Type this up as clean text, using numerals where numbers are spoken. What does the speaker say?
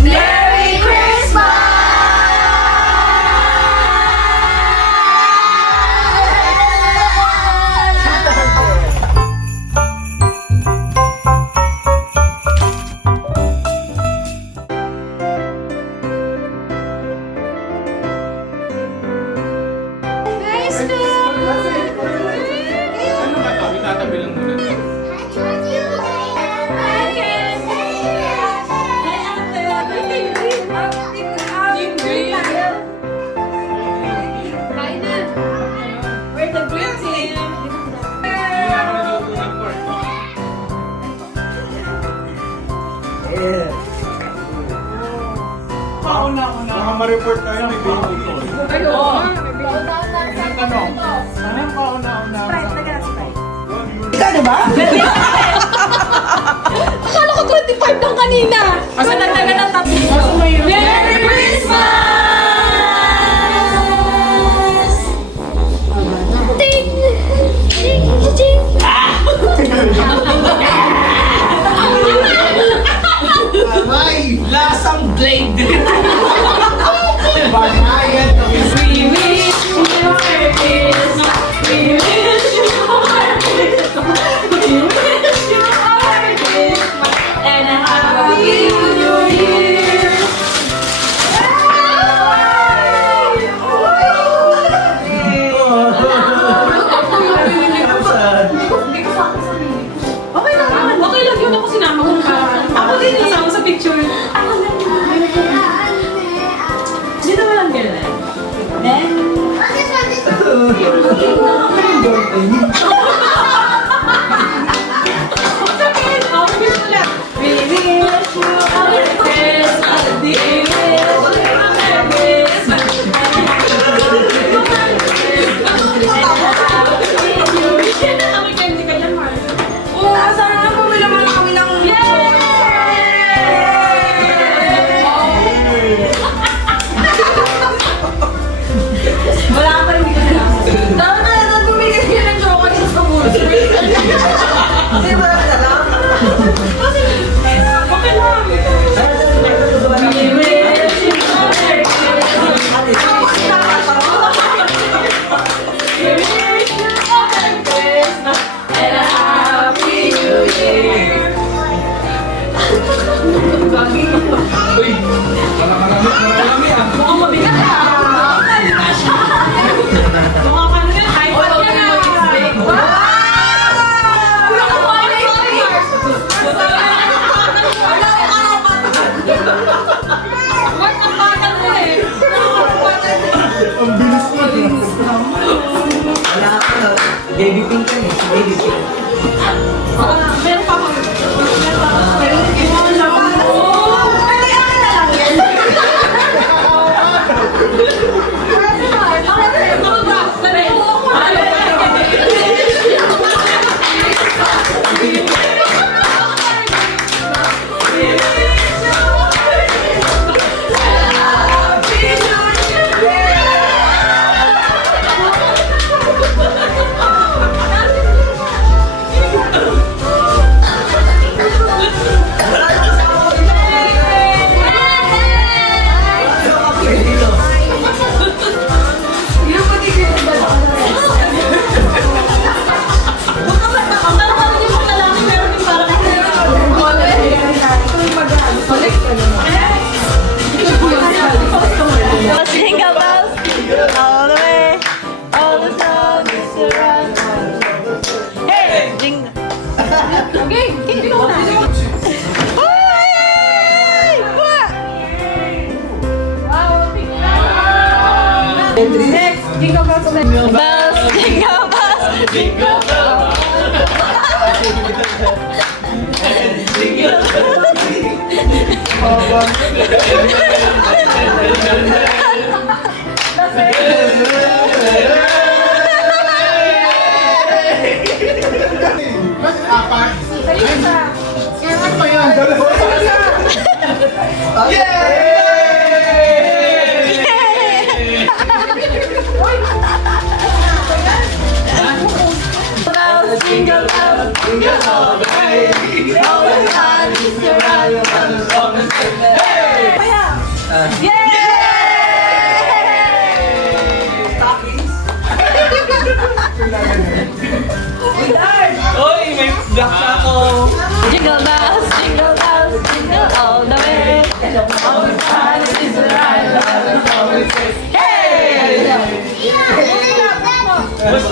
Merry Christmas! Ano ba ito? Itatabi lang muna. Hindi ako nagluto ng pork. Baka ma-report tayo may baby ko. Anong tanong? Anong kauna-una? Akala ko 25 lang kanina. Kasi nagtagal ng tapos. Merry Christmas! Ding! Ding! Ding! Lasang blade! Banayan! We wish you a Merry Christmas. We wish you a Merry Christmas. We wish you a Merry Christmas and a Happy New Year. Okay lang naman. Okay lang yun ako sinama ko para. Ako din kasama sa picture. Ako lang. Sino ba lang ganun? Then, we wish you a Merry Christmas. We wish you a Merry Christmas. Sana bumili naman kami ng wala ka pa rin dito sila. Dapat na bumili kayo ng chocolate sa muro. Hindi ba na lang? Okay lang. We wish you a Merry Christmas. We wish you a Merry Christmas and a Happy New Year. Uy! Marami ah! Mukhang mabigat ah. Mukha ka na yan. iPhone ka na. Wow! Wala ka pa rin. What ang bagal mo eh. Ang bilis mo! Wala ka na. Baby pink yan eh. Baby pink. Meron pa ako. Meron pa ako. Pwede akin na lang yan. Jingle bells all the way, all the snow is around. Hey, jingle. Okay, keep going. Hey, what? Next, jingle bells. Jingle bells, jingle bells, jingle bells. Apat! Ano ba yan? Jingle bells, jingle all the way, all the time is around. Hey! Oy, may black na ako. Jingle bells, jingle all the way. Always time is the right love. Hey! Mas